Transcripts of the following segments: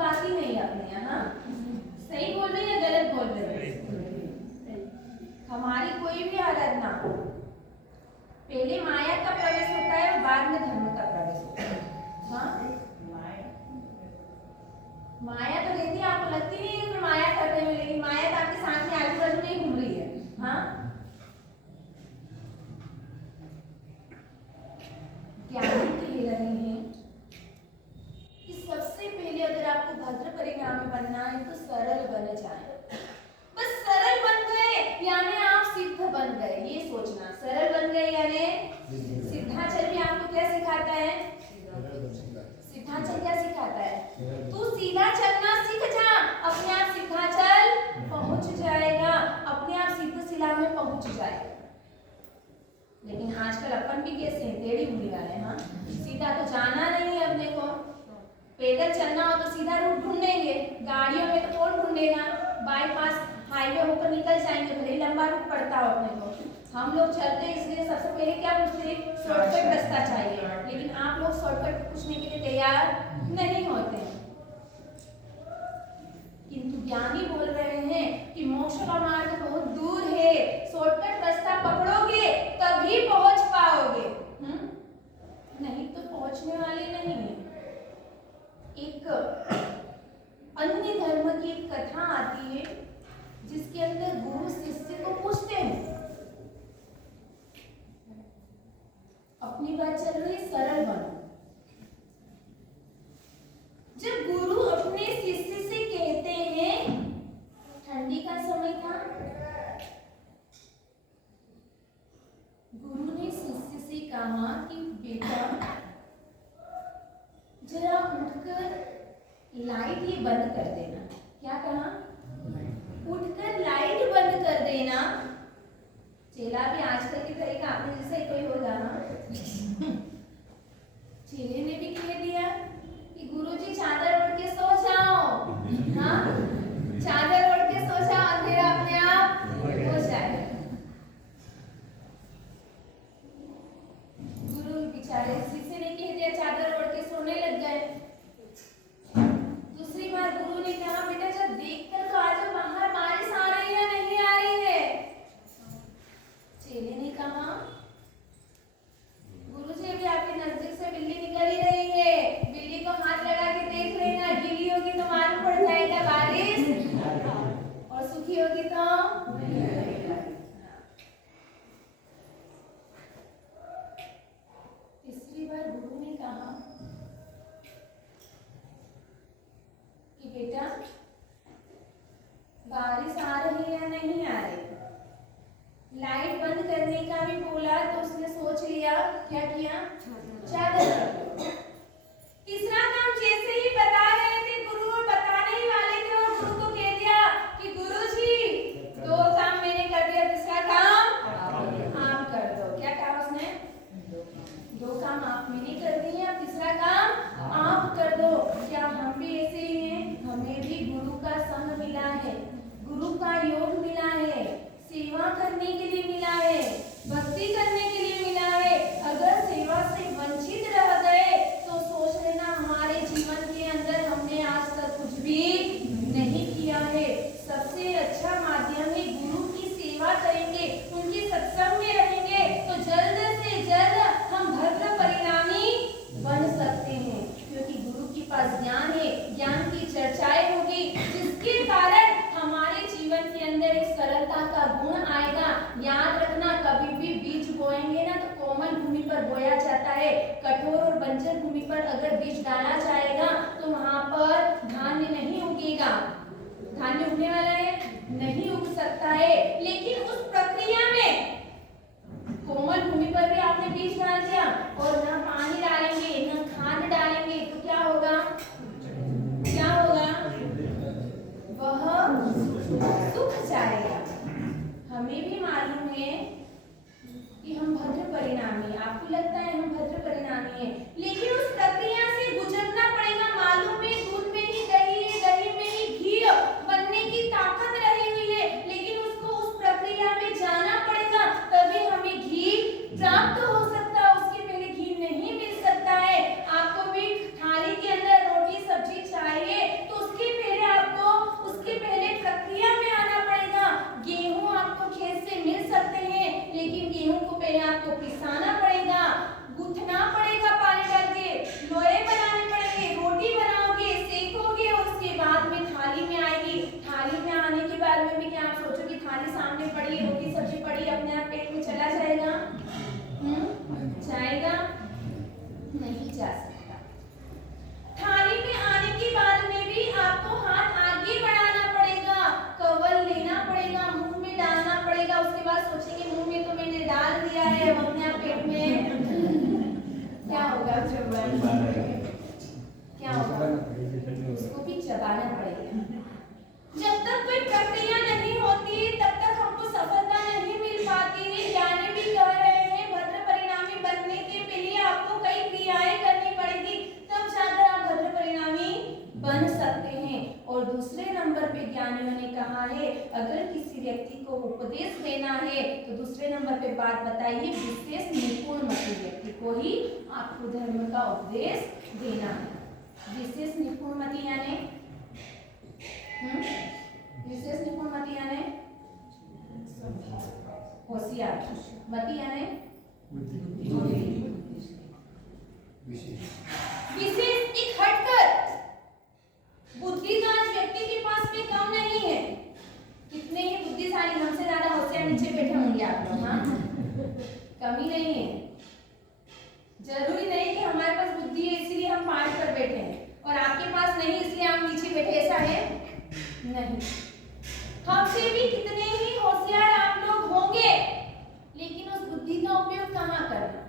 बात ही नहीं अपने यहाँ। सही बोल रही है गलत बोल रही है? हमारी कोई भी आराधना पहले माया का प्रवेश होता है और बाद में धर्म का प्रवेश होता है। हाँ, माया तो रहती है, आपको लगती नहीं है कि माया कर रहे हो, लेकिन माया तो आपके साथ में आजू बाजू में ही घूम रही है। हाँ, ज्ञानी कह रहे हैं कि सबसे पहले अगर आपको भद्र परिणामी बनना है तो सरल बन जाए। बस सरल बन गए यानी आप सिद्ध बन गए, ये सोचना। सरल बन गए यानी सिद्धाचल भी आपको क्या सिखाता है? सिद्धाचल क्या सिखाता है? तू सीधा चलना सीख जा, अपने आप सिद्धाचल पहुंच जाएगा, अपने आप सिद्ध शिला में पहुंच जाएगा। लेकिन आजकल अपन भी कैसे हैं? टेढ़ी मुड़ी वाले। हाँ, सीधा तो जाना नहीं है अपने को। पैदल चलना हो तो सीधा रूट ढूंढेंगे, गाड़ियों में तो कौन ढूंढेगा? बाईपास हाईवे होकर निकल जाएंगे, भले लंबा रूट पड़ता हो अपने को। हम लोग चलते इसलिए सबसे पहले क्या पूछते हैं? शॉर्टकट रास्ता चाहिए। लेकिन आप लोग शॉर्टकट पूछने के लिए तैयार नहीं होते हैं। किंतु ज्ञानी बोल रहे हैं कि मोक्ष का मार्ग बहुत दूर है, शॉर्टकट रास्ता पकड़ोगे तभी पहुंच पाओगे, नहीं तो पहुंचने वाले नहीं है। एक अन्य धर्म की एक कथा आती है जिसके अंदर गुरु शिष्य को पूछते हैं, अपनी बात चल रही सरल बनो। जब गुरु अपने शिष्य से कहते हैं, ठंडी का समय था, गुरु ने शिष्य से कहा कि बेटा जरा उठकर लाइट ये बंद कर देना। क्या कहा? उठकर लाइट बंद कर देना। चेला भी आजकल की तरीका आपने जैसा ही कोई होगा ना। चेले ने भी कह दिया कि गुरुजी चादर ओढ़ के सो जाओ। हाँ, चादर ओढ़ के सो जाओ, अंधेरा अपने आप हो जाए। गुरु बेचारे शिष्य ने कह दिया, चादर ओढ़ के सोने लग गए। दूसरी बार गुरु ने कहा, बेटा जब देख कर तो आज बाहर बारिश आ रही है नहीं आ रही है? चेले ने कहा, गुरुजी अभी आपके नजदीक से बिल्ली निकल ही रही है, बिल्ली को हाथ लगा के देख लेना, गीली होगी तो मालूम पड़ जाएगा बारिश, और सूखी होगी तो नहीं लगेगा। तीसरी बार गुरु ने कहा कि बेटा बारिश आ रही है नहीं आ रही? लाइट बंद करने का भी बोला तो उसने सोच लिया, क्या किया? चादर रख लो। तीसरा काम जैसे ही बता रहे थे गुरु, और बताने ही वाले थे, और गुरु को कह दिया कि गुरुजी 2 काम मैंने कर दिया, तीसरा काम आप कर दो। क्या कहा उसने? 2 काम आप मैंने कर दिए, अब तीसरा काम आप कर दो। क्या हम भी ऐसे ही हैं? हमें भी गुरु का संग मिला है, गुरु का योग मिला है, सेवा करने के लिए मिला है, भक्ति करने के लिए मिला है। अगर सेवा से वंचित रह गए तो सोच लेना हमारे जीवन के अंदर हमने आज तक कुछ भी नहीं किया है। सबसे अच्छा माध्यम है गुरु की सेवा करेंगे, उनके सत्संग में रहेंगे तो जल्द से जल्द हम भद्र परिणामी बन सकते हैं, क्योंकि गुरु के पास ज्ञान है, ज्ञान की चर्चाएं होगी जिसके कारण हमारे जीवन के अंदर एक सरलता का गुण आएगा। याद रखना, कभी भी बीज बोएंगे ना तो कोमल भूमि पर बोया जाता है, कठोर और बंजर भूमि पर अगर बीज डाला जाएगा तो वहां पर धान्य नहीं उगेगा। धान्य उगने वाला है? नहीं उग सकता है। लेकिन उस प्रक्रिया में कोमल भूमि पर भी आपने बीज डाल दिया और ना पानी डालेंगे ना खाद डालेंगे तो क्या होगा? क्या होगा? वह सूख जाएगा। हमें भी मालूम है कि हम भद्र परिणामी, आपको लगता है हम भद्र परिणामी हैं, लेकिन उस प्रक्रिया से गुजरना पड़ेगा। मालूम है दूध में ही दही है, दही में ही घी बनने की ताकत रही हुई है, लेकिन उसको उस प्रक्रिया में जाना पड़ेगा, तभी हमें घी प्राप्त हो सकता है। उसके पहले घी नहीं मिल सकता है। आपको भी थाली के अंदर रोटी सब्जी चाहिए तो लगाना पड़ेगा। जब तक कोई प्रक्रिया नहीं होती तब तक हमको सफलता नहीं मिल पाती। ज्ञानी भी कह रहे हैं भद्र परिणामी बनने के लिए आपको कई क्रियाएं करनी पड़ेगी, तब जाकर आप भद्र परिणामी बन सकते हैं। और दूसरे नंबर पे ज्ञानियों ने कहा है अगर किसी व्यक्ति को उपदेश देना है तो दूसरे नंबर पे बात बताइए, विशेष निपुण मति व्यक्ति को ही आपको धर्म का उपदेश देना है। विशेष निपुण मति यानी विशेष निपुण मति यानी होशियार, मति यानी विशेष एक हटकर बुद्धि का आज व्यक्ति के पास में कम नहीं है। कितने ही बुद्धिशाली, हमसे ज्यादा होशियार नीचे बैठे होंगे आप लोग, हाँ, कमी नहीं है। जरूरी नहीं कि हमारे पास बुद्धि है इसलिए हम पांच पर बैठे हैं और आपके पास नहीं इसलिए हम नीचे बैठे, ऐसा है नहीं। हमसे भी कितने ही होशियार आप लोग होंगे लेकिन उस बुद्धि का उपयोग कहाँ करना।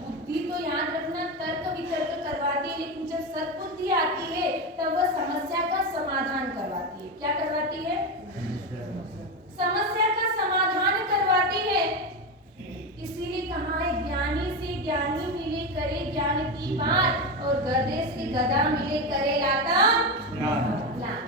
बुद्धि तो याद रखना तर्क वितर्क करवाती है, लेकिन जब सद्बुद्धि आती है तब वह समस्या का समाधान करवाती है। क्या करवाती है? समस्या का समाधान करवाती है। इसीलिए कहा है ज्ञानी से ज्ञानी मिले करे ज्ञान की बात, और गधे से गधा मिले करे लाता ज्ञान।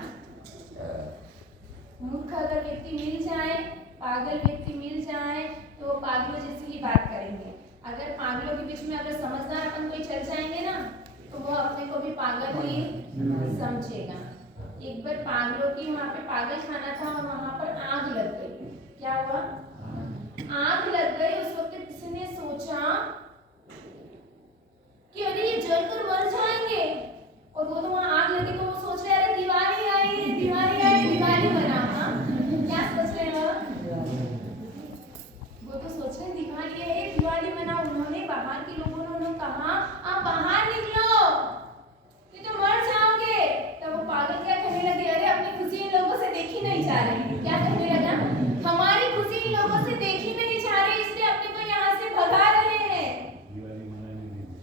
मूर्ख अगर व्यक्ति मिल जाए, पागल व्यक्ति मिल जाए तो पागलों जैसी ही बात करेंगे। अगर पागलों के बीच में अगर समझदार अपन कोई चल जाएंगे ना तो वो अपने को भी पागल ही समझेगा। एक बार पागलों की वहाँ पे पागल खाना था और वहाँ पर आग लग गई। क्या हुआ? आग लग गई। उस वक्त किसी ने सोचा कि अरे ये जलकर मर जाएंगे, और वो तो वहाँ आग लगी तो वो सोच रहे अरे दिवाली आई, दिवाली आई, दिवाली मनाना। क्या सोच रहे हैं वो तो सोच रहे दिवाली है, दिवाली मनाओ। उन्होंने बाहर के लोगों ने कहा आप बाहर निकलो, ये तो मर जाओगे। तब वो पागल क्या कहने लगे, अरे अपनी खुशी इन लोगों से देखी नहीं जा रही। क्या कहने लगा? हमारी खुशी इन लोगों से देखी नहीं जा रही इसलिए अपने को यहाँ से भगा रहे हैं।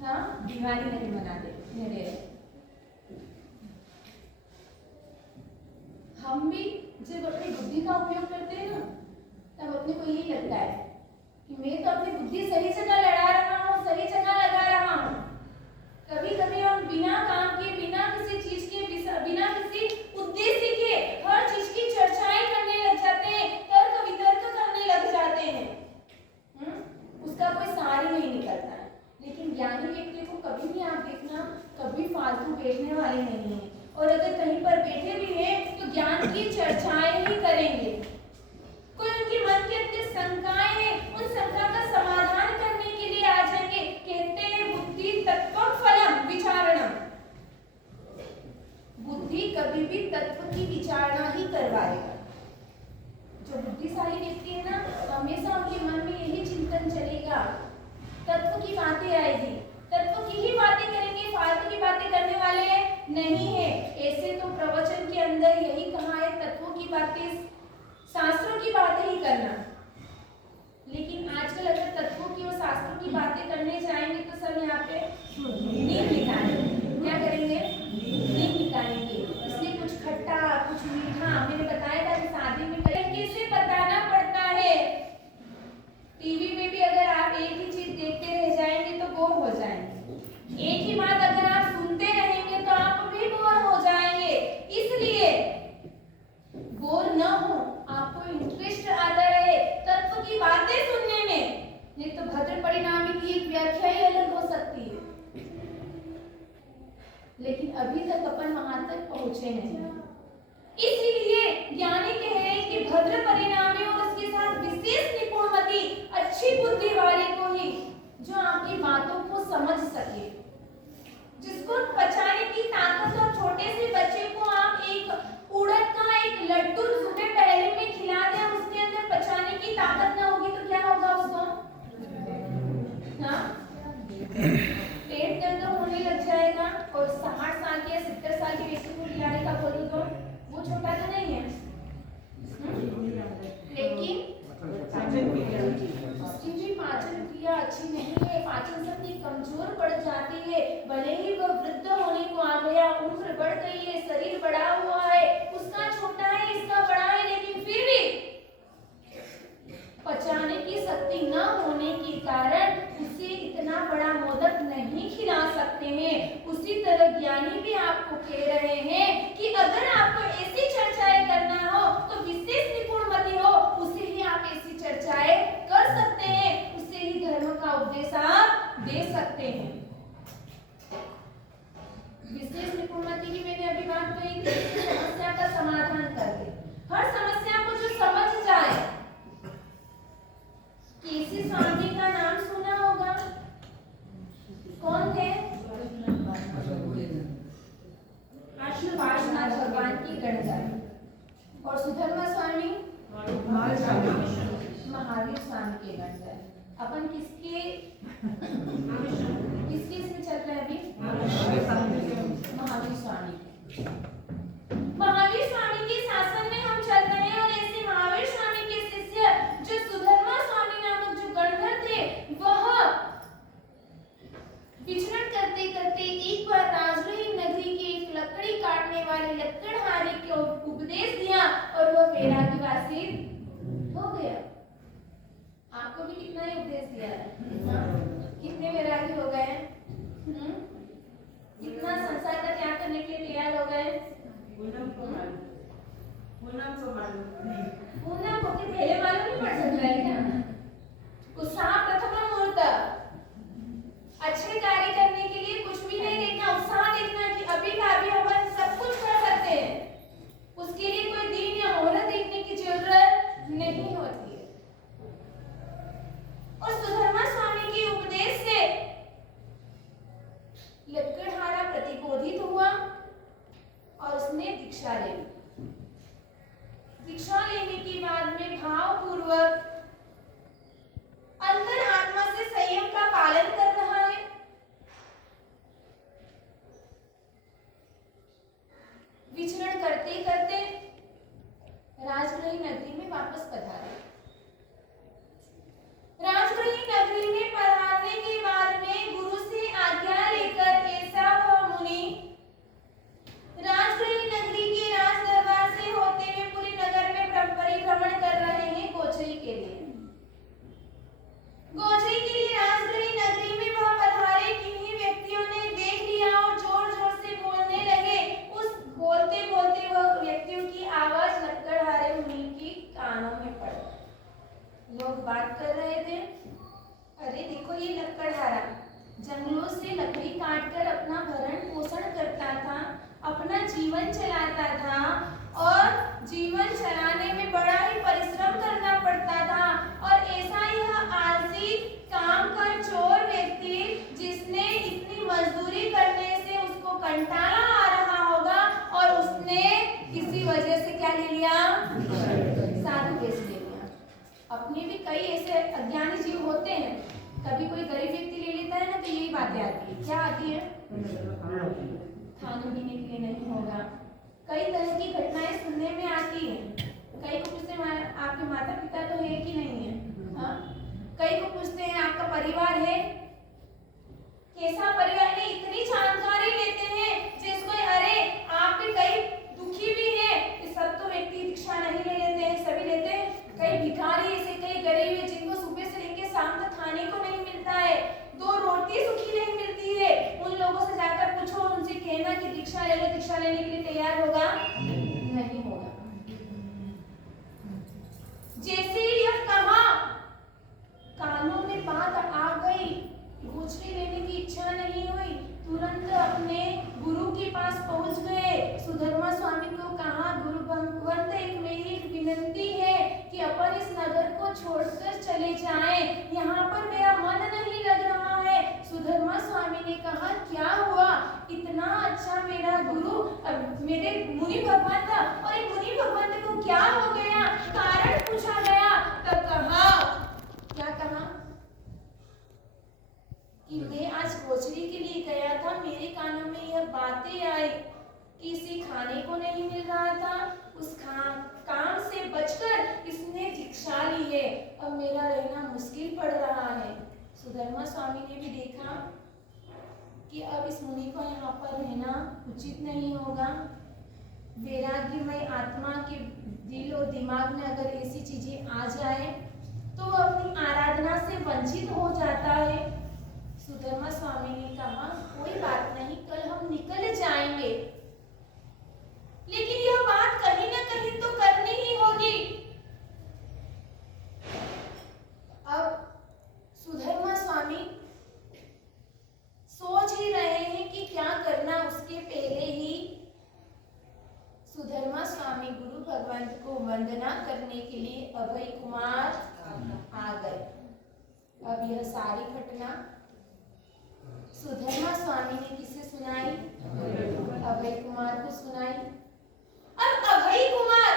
हाँ, दिवाली नहीं मनाते मेरे। हम भी जब अपनी बुद्धि का उपयोग करते हैं ना तब अपने को यही लगता है कि मैं तो अपनी बुद्धि सही जगह लड़ा रहा हूँ, सही जगह लगा रहा हूँ। कभी कभी हम बिना काम के, बिना किसी चीज के, बिना किसी उद्देश्य के हर चीज की चर्चाएं करने लग जाते हैं, तर्क वितर्क करने लग जाते हैं। उसका कोई सार ही नहीं निकलता है। लेकिन ज्ञानी व्यक्ति को कभी भी आप देखना कभी फालतू बैठने वाले नहीं है, और अगर कहीं पर बैठे भी हैं तो ज्ञान की चर्चाएं ही करेंगे। कोई उनके मन के अंदर शंकाएं हैं, उन शंका का समाधान करने के लिए आ जाएंगे। कहते हैं बुद्धि तत्वम फलम विचारणम। बुद्धि कभी भी तत्व की विचारणा ही करवाएगा। जो बुद्धिशाली व्यक्ति है ना, हमेशा उनके मन में यही चिंतन चलेगा, तत्व की बातें आएगी, तत्व की ही बातें करेंगे, फालतू की बातें करने वाले नहीं है। ऐसे तो प्रवचन के अंदर यही कहा है तत्वों की बातें, शास्त्रों की बातें ही करना। लेकिन आजकल अगर तत्वों की और शास्त्रों की बातें करने जाएंगे तो सब यहाँ पे नींद निकालेंगे। क्या करेंगे? नींद निकालेंगे। इसलिए कुछ खट्टा कुछ मीठा, मैंने बताया था कि शादी में कैसे बताना पड़ता है। टीवी में भी अगर आप एक ही चीज देखते रह जाएंगे तो बोर हो जाएंगे। एक ही बात अगर आप सुनते रहेंगे तो आप भी बोर हो जाएंगे। इसलिए बोर न हो, आपको इंटरेस्ट आता रहे तत्व की बातें सुनने में। नहीं तो भद्र परिणामी की एक व्याख्या ही अलग हो सकती है। लेकिन अभी तक अपन वहां तक पहुंचे नहीं। इसीलिए ज्ञानी कह रहे हैं कि भद्र परिणामी और उसके साथ विशेष निपुण मति, अच्छी बुद्धि वाले को ही, जो आपकी बातों को समझ सके, जिसको पचाने की ताकत। और छोटे से बच्चे को आप एक उड़द का एक लड्डू सुबह पहले में खिला दें, उसके अंदर पचाने की ताकत ना होगी तो क्या होगा उसको? हाँ, पेट दर्द होने लग जाएगा। और 60 साल के या 70 साल के व्यक्ति को खिलाने का बोलूं तो वो छोटा तो नहीं है। लेकिन उसकी भी पाचन क्रिया अच्छी नहीं है, पाचन शक्ति कमजोर पड़ जाती है। भले ही वह वृद्ध होने बढ़ गई है, शरीर बड़ा हुआ है, उसका छोटा है, इसका बड़ा है, लेकिन फिर भी पचाने की शक्ति न होने के कारण उसे इतना बड़ा मोदक नहीं खिला सकते हैं। उसी तरह ज्ञानी भी आपको कह रहे हैं कि अगर आपको ऐसी चर्चाएं करना हो तो विशेष निपुण मति हो, उसे ही आप ऐसी चर्चाएं कर सकते हैं, उसे ही धर्म का उपदेश आप दे सकते हैं। विशेष निपुण मति की मैंने अभी बात कही थी, समस्या का समाधान कर दे। हर समस्या को जो समझ जाए, केसी स्वामी का नाम सुना होगा, कौन थे? पार्श्वनाथ भगवान की गणधर। और सुधर्मा स्वामी महावीर स्वामी के गणधर। अपन किसके इसमें चल रहे हैं अभी? महावीर स्वामी के। महावीर स्वामी के शासन में हम चल रहे हैं और ऐसे महावीर स्वामी के शिष्य जो सुधर्मा स्वामी नामक जो गणधर थे, वह विचरण करते करते एक बार राजगृह नगरी के एक लकड़ी काटने वाले लकड़हारे को उपदेश दिया और वह वैराग्यवासी हो गया। आपको भी कितना ही उपदेश दिया है, कितने वैरागी हो गए, कितना संसार का त्याग करने के लिए तैयार हो गए। पूनम को पहले मालूम नहीं पड़ सकता है क्या? उत्साह प्रथम मुहूर्त। अच्छे कार्य करने के लिए कुछ भी नहीं देखना, उत्साह देखना कि अभी का अभी हम सब कुछ कर सकते हैं। उसके लिए कोई दिन या मुहूर्त देखने की जरूरत नहीं होती है। और सुधर्मा स्वामी के उपदेश से लकड़हारा प्रतिबोधित हुआ और उसने दीक्षा ले ली। दीक्षा लेने के बाद में भावपूर्वक अंतर आत्मा से संयम का पालन कर रहा है। विचरण करते करते राजगृह नगरी में वापस पधारे। राजगृह नगरी में पधारने के बाद में गुरु से आज्ञा लेकर ऐसा वह मुनि राजगृह नगरी के राज दरबार से होते हुए पूरे नगर में परिभ्रमण कर रहे हैं गोचरी के लिए। गोचरी के लिए राजगृह नगरी में वह पधारे, किन्हीं व्यक्तियों ने देख लिया और जोर जोर से बोलने लगे। उस बोलते बोलते वह व्यक्तियों की आवाज लकड़हारे मुनि की कानों में पड़ी। लोग बात कर रहे थे, अरे देखो ये लकड़हारा जंगलों से लकड़ी काटकर अपना भरण पोषण करता था, अपना जीवन चलाता था और जीवन चलाने में बड़ा ही परिश्रम करना पड़ता था। और ऐसा यह आलसी काम कर चोर व्यक्ति जिसने इतनी मजदूरी करने से उसको कंटाला आ रहा होगा और उसने किसी वजह से क्या ले लिया, साधु वेश ले लिया। अपने भी कई ऐसे अज्ञानी जीव होते हैं, कभी कोई गरीब व्यक्ति ले लेता है ना तो यही बातें आती है। क्या आती है? खाने पीने के लिए नहीं होगा। कई तरह की घटनाएं सुनने में आती हैं। कई को पूछते हैं आपके माता पिता तो है कि नहीं है, हाँ? कई को पूछते हैं आपका परिवार है, कैसा परिवार है, इतनी जानकारी लेते हैं जिसको अरे आप भी कई दुखी भी है। ये सब तो व्यक्ति दीक्षा नहीं ले लेते हैं, सभी लेते हैं। कई भिखारी ऐसे, कई गरीब है जिनको सुबह से लेकर शाम तक खाने को नहीं मिलता है, 2 रोटी सूखी नहीं मिलती है। उन लोगों से जाकर पूछो, उनसे कहना कि दीक्षा ले लो, दीक्षा लेने के लिए तैयार होगा? नहीं होगा। जैसे ही यह कहा, कानों में बात आ गई, गोचरी लेने की इच्छा नहीं हुई, तुरंत अपने गुरु के पास पहुंच गए। सुधर्मा स्वामी को कहा, गुरु भगवंत एक मेरी एक विनंती है कि अपन इस नगर को छोड़कर चले जाएं, यहाँ पर मेरा मन नहीं लग रहा है। सुधर्मा स्वामी ने कहा, क्या हुआ? इतना अच्छा मेरा गुरु मेरे मुनि भगवंत, और एक मुनि भगवंत को क्या हो गया? कारण पूछा गया। तब कहा, क्या कहा कि मैं आज गोचरी के लिए गया था, मेरे कानों में यह बातें आई कि इसे खाने को नहीं मिल रहा था, उस काम से बचकर इसने दीक्षा ली है, अब मेरा रहना मुश्किल पड़ रहा है। सुधर्मा स्वामी ने भी देखा कि अब इस मुनि को यहाँ पर रहना उचित नहीं होगा। वैराग्यमय आत्मा के दिल और दिमाग में अगर ऐसी चीजें आ जाए तो वो अपनी आराधना से वंचित हो जाता है। सुधर्मा स्वामी ने कहा कोई बात नहीं, कल हम निकल जाएंगे, लेकिन यह बात कहीं ना कहीं तो करनी ही होगी। अब सुधर्मा स्वामी सोच ही रहे हैं कि क्या करना। उसके पहले ही सुधर्मा स्वामी गुरु भगवंत को वंदना करने के लिए अभय कुमार आ गए। अब यह सारी घटना सुधर्मा स्वामी ने किसे सुनाई? अभय कुमार को सुनाई। अब अभय कुमार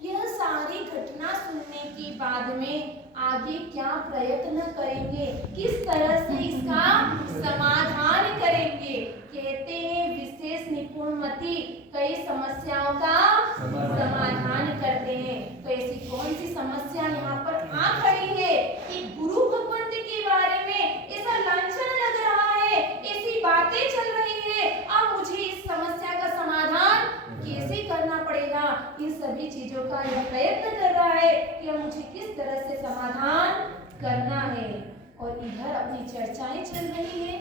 यह सारी घटना सुनने के बाद में आगे क्या प्रयत्न करेंगे, किस तरह से इसका समाधान करेंगे। कहते हैं विशेष निपुणमति कई समस्याओं का समाधान करते हैं। तो ऐसी कौन सी समस्या यहाँ पर आ खड़ी है कि गुरु भगवंत के बारे में ऐसा लांछन लग रहा है, ऐसी बातें चल रही है, अब मुझे इस समस्या का समाधान कैसे करना पड़ेगा। इन सभी चीजों का यह प्रयत्न कर रहा है कि अब मुझे किस तरह से समाधान करना है। और इधर अपनी चर्चाएं चल रही है।